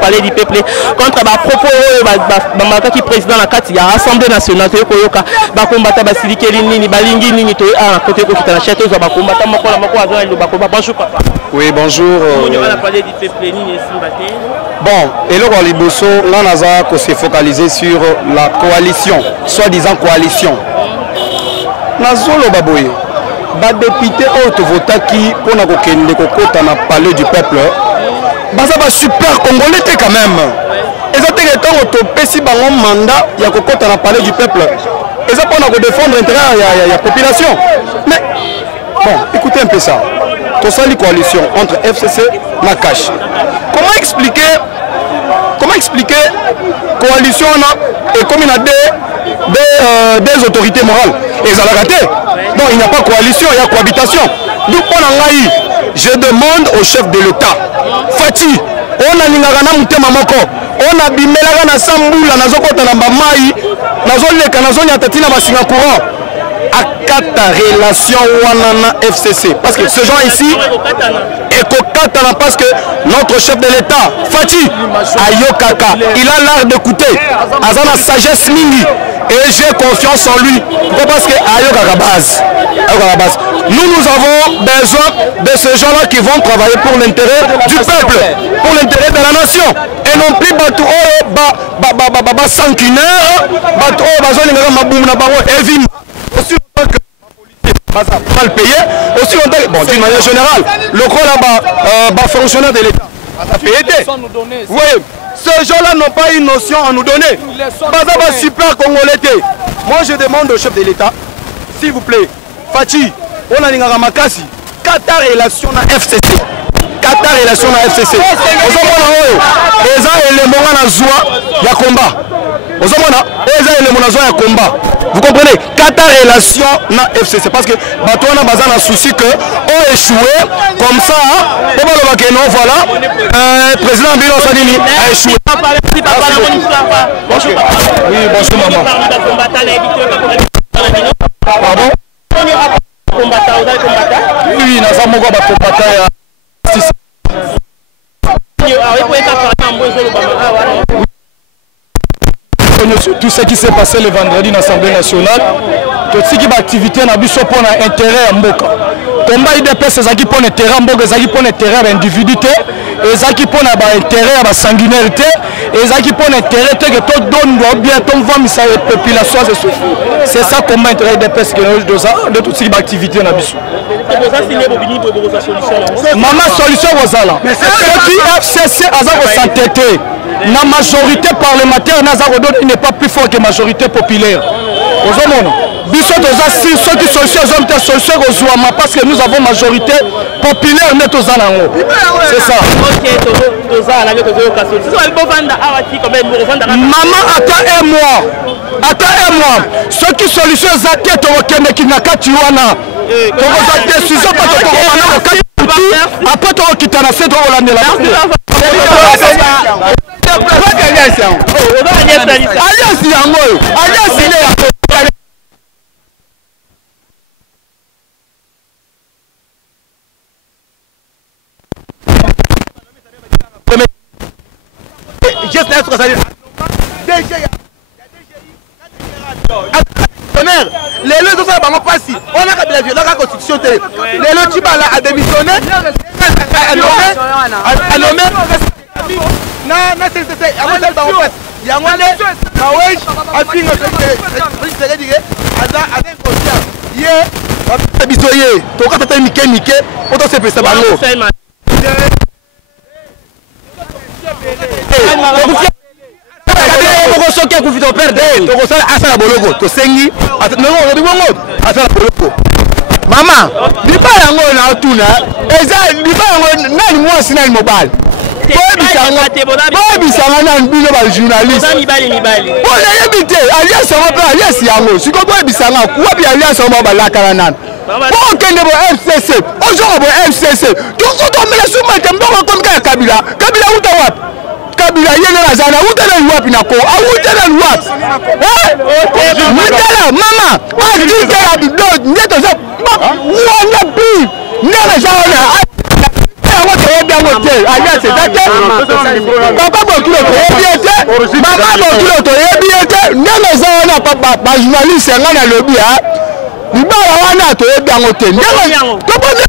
Parler du peuple contre ma propos qui président la carte il y a Assemblée nationale to yoka ba combattre ba silikeli nini balingi nini to a côté ko kitana chete zo ba combattre moko la moko azana lo ba ko bonjour papa. Oui bonjour. On va parler du peuple nini simbaté. Bon et le liboso là naza ko se focaliser sur la coalition soi-disant coalition. Nazolo baboye ba député auto votaki pona ko kende ko kota na parler du peuple. Baza ba super congolais quand même. Et ça te temps autopesi bango mandat ya kokota na parler du peuple. Et ça pour défendre l'intérêt la population. Mais bon, écoutez un peu ça. Tout ça les coalition entre FCC et Nakash. Comment expliquer coalition et comme il y a des autorités morales et ça l'a raté. Donc il n'y a pas coalition, il y a cohabitation. Donc je demande au chef de l'État Fati, on a ningana mutema moko, on a bimelaga na sambula na zokota na bamai, na zoleka na zonya tatina ba Singapour. Akata relation wanana FCC parce que ce genre ici est kokatana parce que notre chef de l'État Fati Ayokaka, il a l'art d'écouter, azana sagesse mingi et j'ai confiance en lui. Pourquoi? Parce que Ayokaka base. Nous avons besoin de ces gens-là qui vont travailler pour l'intérêt du peuple, pour l'intérêt de la nation. Et non plus bateau sanguinaire, bateau aussi longtemps que la police va mal payer, aussi longtemps que, bon, d'une manière générale, le corps fonctionnaire de l'État a fait aider. Oui, ces gens-là n'ont pas une notion à nous donner. Baza super congolais. Moi je demande au chef de l'État, s'il vous plaît, Fati, on a une makasi, Qatar relation à FCC. Qatar relation à FCC. Eza élément na zoa ya combat. Eza élément na zoa ya combat. Vous comprenez? Qatar relation na FCC parce que bato na bazana na souci que on échoué comme ça pour le que non voilà président Bilo Sadini a échoué. Bonjour. Oui, bonjour maman. Pardon? Oui, nous avons beaucoup de combattants. Tout ce qui s'est passé le vendredi dans l'Assemblée nationale, tout ce qui est activité n'a pas pour intérêt à Mboka. Combat IDPS, c'est pour intérêt à Mboka, c'est pour intérêt à l'individualité. ezaki mpona baintérêt ya basanguinarité ezaki mpona intérêt te ke todondwa bien tovamisa population azesouffrir. C'est ça comment intérêt des pesques de toute cette activité na biso. Mama solution kozala soki FCC aza kosantete na majorité parlementaire naza kodona il n'est pas plus fort que majorité populaire. Ozomona biso toza si soki solution ezomita solution kozwama parce que nous avons majorité populaire nde toza nango. C'est ça. Maman attends un mois soki solution eza te tokokendeki na kati wana tokozwa décision pa tokokomana kokati après tokokita na se tokolandela alliance yango oyo alliance ile ya les deux sont vraiment pas si on a la violence la constitution télé les deux Tibala a démissionné a nommé na c'est avant d'aller en fait il y a un Kawaj a fini c'est dire aza avec conscience hier habitué to ka tata Mike auto se pesa bango soki akufita operde tokosala asala boloko tosengi asala boloko mama liba yango na otuna eza liba yango nani mwasi nani mobali boyebisanga nani bino bajournaliste oyo yebi te alliance yango mpe alliance yango siko boyebisanga wapi alliance yango balakana nani okende bo FCC ozonga bo FCC tokotomela sumate mboko komika ya kabila uta wapi kabila yene na zana utela wapi nako utela wapi utela mama utela bido ndeto za wana bi ndela zana wote bien hotel alliance date papa bokilo to yebiete mama bokilo to yebiete ndela zana papa ba journaliste ngana lobby ha libala wana to yebiango te ndela to pone